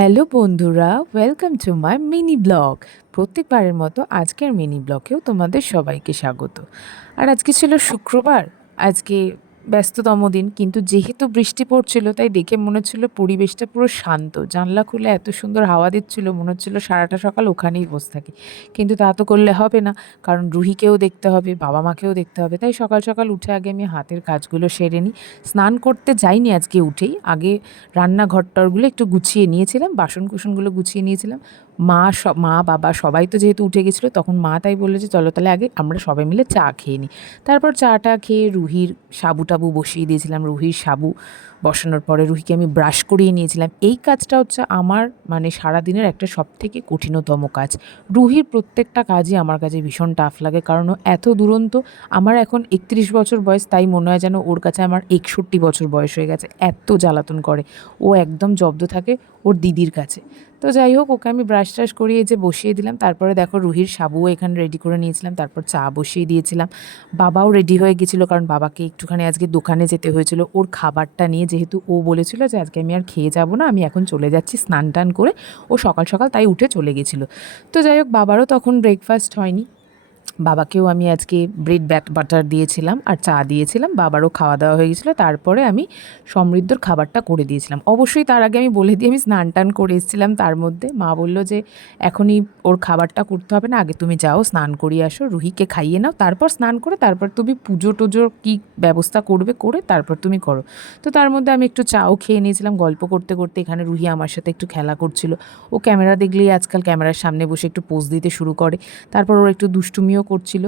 Hello বন্ধুরা, welcome to my mini blog. প্রত্যেকবারের মতো আজকের মিনি ব্লগেও তোমাদের সবাইকে স্বাগত। আর আজকে ছিল শুক্রবার। আজকে ব্যস্ততম দিন, কিন্তু যেহেতু বৃষ্টি পড়ছিল তাই দেখে মনে হচ্ছিল পরিবেশটা পুরো শান্ত। জানলা খুলে এত সুন্দর হাওয়া দিচ্ছিল, মনে হচ্ছিল সারাটা সকাল ওখানেই বসে থাকি। কিন্তু তা তো করলে হবে না, কারণ রুহিকেও দেখতে হবে, বাবা মাকেও দেখতে হবে। তাই সকাল সকাল উঠে আগে আমি হাতের কাজগুলো সেরে নিই। স্নান করতে যাইনি আজকে উঠেই, আগে রান্নাঘরটারগুলো একটু গুছিয়ে নিয়েছিলাম, বাসন কুসনগুলো গুছিয়ে নিয়েছিলাম। মা বাবা সবাই তো যেহেতু উঠে গেছিলো, তখন মা তাই বললো যে চলো তাহলে আগে আমরা সবাই মিলে চা খেয়ে নিই। তারপর চাটা খেয়ে রুহির সাবু টাবু বসিয়ে দিয়েছিলাম। রুহির সাবু বসানোর পরে রুহিকে আমি ব্রাশ করিয়ে নিয়েছিলাম। এই কাজটা হচ্ছে আমার মানে সারাদিনের একটা সবথেকে কঠিনতম কাজ। রুহির প্রত্যেকটা কাজই আমার কাছে ভীষণ টাফ লাগে, কারণ ও এত দুরন্ত। আমার এখন 31 বছর বয়স, তাই মনে হয় যেন ওর কাছে আমার 61 বছর বয়স হয়ে গেছে, এত জ্বালাতন করে। ও একদম জব্দ থাকে ওর দিদির কাছে। তো যাই হোক, ওকে আমি ব্রাশ ট্রাশ করিয়ে যে বসিয়ে দিলাম। তারপরে দেখো রুহির সাবুও এখানে রেডি করে নিয়েছিলাম, তারপর চা বসিয়ে দিয়েছিলাম। বাবাও রেডি হয়ে গেছিলো, কারণ বাবাকে একটুখানি আজকে দোকানে যেতে হয়েছিল ওর খাবারটা নিয়ে, যেহেতু ও বলেছিল যে আজকে আমি আর খেয়ে যাব না, আমি এখন চলে যাচ্ছি স্নান টান করে। ও সকাল সকাল তাই উঠে চলে গেছিলো। তো যাই হোক, বাবারও তখন ব্রেকফাস্ট হয়নি। বাবাকেও আমি আজকে ব্রেড বাটার দিয়েছিলাম আর চা দিয়েছিলাম, বাবারও খাওয়া দাওয়া হয়ে গেছিলো। তারপরে আমি সমৃদ্ধর খাবারটা করে দিয়েছিলাম। অবশ্যই তার আগে আমি বলে দিই আমি স্নান টান করে এসেছিলাম। তার মধ্যে মা বললো যে এখনই ওর খাবারটা করতে হবে না, আগে তুমি যাও স্নান করিয়ে আসো, রুহিকে খাইয়ে নাও, তারপর স্নান করে তারপর তুমি পুজো টুজোর কী ব্যবস্থা করবে করে তারপর তুমি করো। তো তার মধ্যে আমি একটু চাও খেয়ে নিয়েছিলাম। গল্প করতে করতে এখানে রুহি আমার সাথে একটু খেলা করছিল। ও ক্যামেরা দেখলেই আজকাল ক্যামেরার সামনে বসে একটু পোজ দিতে শুরু করে। তারপর ওর একটু দুষ্টুমিও করছিল।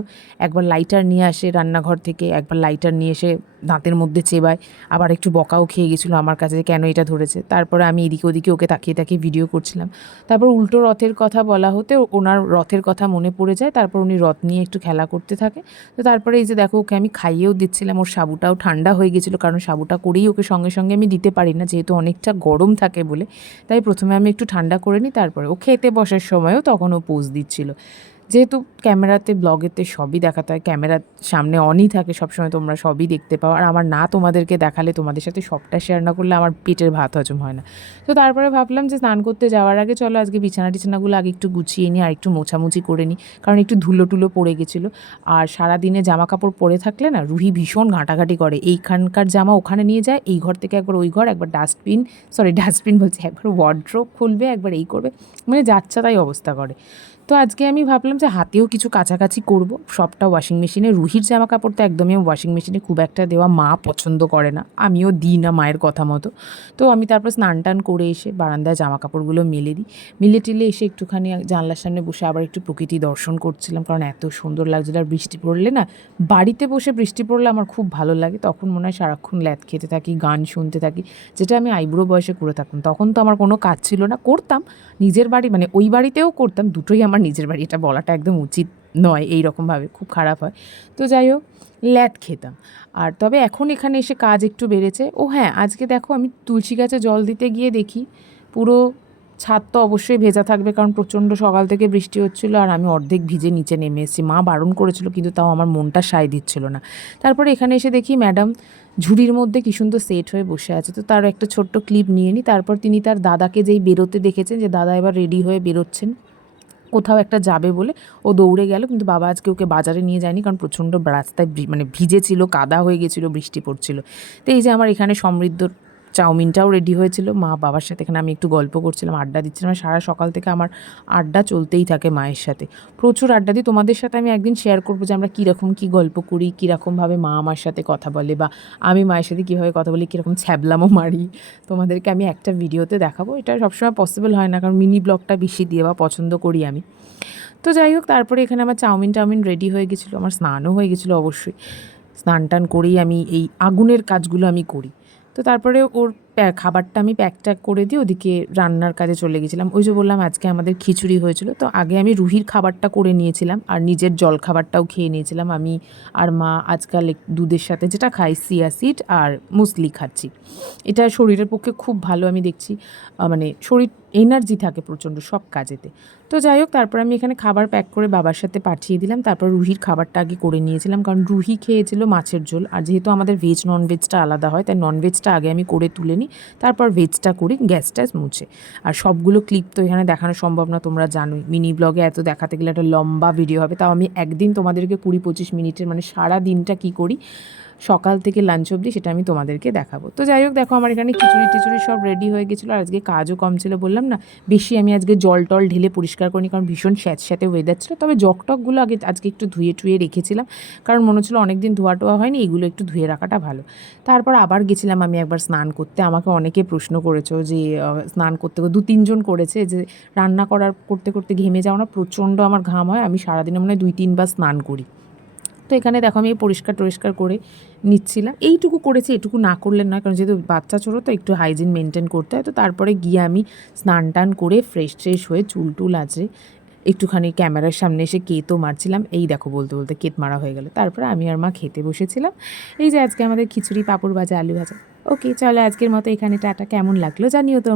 একবার লাইটার নিয়ে আসে রান্নাঘর থেকে, একবার লাইটার নিয়ে এসে দাঁতের মধ্যে চেবায়, আবার একটু বকাও খেয়ে গেছিলো আমার কাছে যে কেন এটা ধরেছে। তারপরে আমি এদিকে ওদিকে ওকে তাকিয়ে তাকিয়ে ভিডিও করছিলাম। তারপর উল্টো রথের কথা বলা হতে ওনার রথের কথা মনে পড়ে যায়। তারপর উনি রথ নিয়ে একটু খেলা করতে থাকে। তো তারপরে এই যে দেখো, ওকে আমি খাইয়েও দিচ্ছিলাম। ওর সাবুটাও ঠান্ডা হয়ে গেছিলো, কারণ সাবুটা করেই ওকে সঙ্গে সঙ্গে আমি দিতে পারি না, যেহেতু অনেকটা গরম থাকে বলে। তাই প্রথমে আমি একটু ঠান্ডা করে নিই, তারপরে ও খেতে বসার সময়ও তখন ও পোজ দিচ্ছিল। যেহেতু ক্যামেরাতে ব্লগেতে সবই দেখাতে হয়, ক্যামেরার সামনে অনই থাকে সবসময়, তোমরা সবই দেখতে পাও। আর আমার না তোমাদেরকে দেখালে, তোমাদের সাথে সবটা শেয়ার না করলে আমার পেটের ভাত হজম হয় না। তো তারপরে ভাবলাম যে স্নান করতে যাওয়ার আগে চলো আজকে বিছানা টিছানাগুলো আগে একটু গুছিয়ে নিই আর একটু মোছামুছি করে নিই, কারণ একটু ধুলো টুলো পড়ে গেছিলো। আর সারাদিনে জামা কাপড় পরে থাকলে না রুহি ভীষণ ঘাঁটাঘাঁটি করে, এইখানকার জামা ওখানে নিয়ে যায়, এই ঘর থেকে একবার ওই ঘর, একবার ডাস্টবিন বলছে, একবার ওয়ার্ড্রোব খুলবে, একবার এই করবে, মানে যাচ্ছা তাই অবস্থা করে। তো আজকে আমি ভাবলাম যে হাতেও কিছু কাছাকাছি করব, সবটা ওয়াশিং মেশিনে। রুহির জামা কাপড় তো একদমই ওয়াশিং মেশিনে খুব একটা দেওয়া মা পছন্দ করে না, আমিও দিই না মায়ের কথা মতো। তো আমি তারপর স্নান টান করে এসে বারান্দায় জামা কাপড়গুলো মেলে দিই। মিলে টিলে এসে একটুখানি জানলার সামনে বসে আবার একটু প্রকৃতি দর্শন করছিলাম, কারণ এত সুন্দর লাগছিল। আর বৃষ্টি পড়লে না, বাড়িতে বসে বৃষ্টি পড়লে আমার খুব ভালো লাগে। তখন মনে হয় সারাক্ষণ ল্যাদ খেতে থাকি, গান শুনতে থাকি, যেটা আমি আইবুড়ো বয়সে করে থাকতাম। তখন তো আমার কোনো কাজ ছিল না, করতাম নিজের বাড়ি, মানে ওই বাড়িতেও করতাম, দুটোই আমার নিজের বাড়ি, এটা বলাটা একদম উচিত নয়, এই রকমভাবে খুব খারাপ হয়। তো যাই হোক, ল্যাদ খেতাম। আর তবে এখন এখানে এসে কাজ একটু বেড়েছে। ও হ্যাঁ, আজকে দেখো আমি তুলসী গাছে জল দিতে গিয়ে দেখি পুরো ছাদ তো অবশ্যই ভেজা থাকবে, কারণ প্রচণ্ড সকাল থেকে বৃষ্টি হচ্ছিলো, আর আমি অর্ধেক ভিজে নিচে নেমে এসেছি। মা বারণ করেছিল, কিন্তু তাও আমার মনটা সায় দিচ্ছিল না। তারপরে এখানে এসে দেখি ম্যাডাম ঝুড়ির মধ্যে কী সুন্দর সেট হয়ে বসে আছে। তো তার একটা ছোট্ট ক্লিপ নিয়ে নিই। তারপর তিনি তার দাদাকে যেই বেরোতে দেখেছেন, যে দাদা এবার রেডি হয়ে বেরোচ্ছেন কোথাও একটা যাবে বলে, ও দৌড়ে গেল। কিন্তু বাবা আজকে ওকে বাজারে নিয়ে যায়নি, কারণ প্রচণ্ড রাস্তায় মানে ভিজেছিল, কাদা হয়ে গেছিলো, বৃষ্টি পড়ছিল। তো এই যে আমার এখানে সমৃদ্ধর চাউমিনটাও রেডি হয়েছিল। মা বাবার সাথে এখানে আমি একটু গল্প করছিলাম, আড্ডা দিচ্ছিলাম। সারা সকাল থেকে আমার আড্ডা চলতেই থাকে মায়ের সাথে, প্রচুর আড্ডা দিই। তোমাদের সাথে আমি একদিন শেয়ার করবো যে আমরা কীরকম কী গল্প করি, কীরকমভাবে মা আমার সাথে কথা বলে, বা আমি মায়ের সাথে কীভাবে কথা বলি, কীরকম ছ্যাবলামো মারি, তোমাদেরকে আমি একটা ভিডিওতে দেখাবো। এটা সবসময় পসিবল হয় না, কারণ মিনি ব্লগটা বেশি দিয়ে বা পছন্দ করি আমি। তো যাই হোক, তারপরে এখানে আমার চাউমিন রেডি হয়ে গেছিলো, আমার স্নানও হয়ে গেছিলো অবশ্যই। স্নান টান করেই আমি এই আগুনের কাজগুলো আমি করি। তো তারপরে ওর খাবারটা আমি প্যাক ট্যাক করে দিয়ে ওদিকে রান্নার কাজে চলে গেছিলাম। ওই যে বললাম আজকে আমাদের খিচুড়ি হয়েছিল, তো আগে আমি রুহির খাবারটা করে নিয়েছিলাম আর নিজের জল খাবারটাও খেয়ে নিয়েছিলাম। আমি আর মা আজকাল দুধের সাথে যেটা খাই, সিয়া সিড আর মুসলি খাচ্ছি। এটা শরীরের পক্ষে খুব ভালো, আমি দেখছি। মানে শরীর এনার্জি থাকে প্রচণ্ড সব কাজেতে। তো যাই হোক, তারপর আমি এখানে খাবার প্যাক করে বাবার সাথে পাঠিয়ে দিলাম। তারপর রুহির খাবারটা আগে করে নিয়েছিলাম, কারণ রুহি খেয়েছিল মাছের ঝোল, আর যেহেতু আমাদের ভেজ ননভেজটা আলাদা হয়, তাই ননভেজটা আগে আমি করে তুলে নিই, তারপর ভেজটা করি গ্যাস ট্যাস মুছে। আর সবগুলো ক্লিপ তো এখানে দেখানো সম্ভব না, তোমরা জানোই মিনি ব্লগে এত দেখাতে গেলে একটা লম্বা ভিডিও হবে। তাও আমি একদিন তোমাদেরকে 20-25 মিনিটের, মানে সারা দিনটা কী করি সকাল থেকে লাঞ্চ অবধি, সেটা আমি তোমাদেরকে দেখাবো। তো যাই হোক, দেখো আমার এখানে খিচুড়ি টিচুড়ি সব রেডি হয়ে গেছিলো। আর আজকে কাজও কম ছিল, বললাম না, বেশি আমি আজকে জল টল ঢেলে পরিষ্কার করিনি, কারণ ভীষণ স্যাঁতস্যাঁতে ওয়েদার ছিল। তবে জগটকগুলো আজকে একটু ধুয়ে টুয়ে রেখেছিলাম, কারণ মনে হচ্ছিলো অনেক দিন ধোয়া টোয়া হয়নি, এগুলো একটু ধুয়ে রাখাটা ভালো। তারপর আবার গেছিলাম আমি একবার স্নান করতে। আমাকে অনেকে প্রশ্ন করেছো যে স্নান করতে 2-3 জন করেছে যে রান্না করতে করতে ঘেমে যাও না, প্রচণ্ড আমার ঘাম হয়, আমি সারাদিনে মনে হয় 2-3 বার স্নান করি। তো এখানে দেখো আমি পরিষ্কার টরিষ্কার করে নিচ্ছিলাম, এইটুকু করেছি, এটুকু না করলে নয়, কারণ যেহেতু বাচ্চা ছোটো তো একটু হাইজিন মেনটেন করতে হয়। তো তারপরে গিয়ে আমি স্নান টান করে ফ্রেশ ট্রেশ হয়ে চুল টুল আছে একটুখানি ক্যামেরার সামনে এসে কেতও মারছিলাম। এই দেখো বলতে বলতে কেত মারা হয়ে গেল। তারপরে আমি আর মা খেতে বসেছিলাম। এই যে আজকে আমাদের খিচুড়ি, পাঁপড় ভাজা, আলু ভাজা। ওকে, চলো আজকের মতো এখানে টাটা। কেমন লাগলো জানিও তো।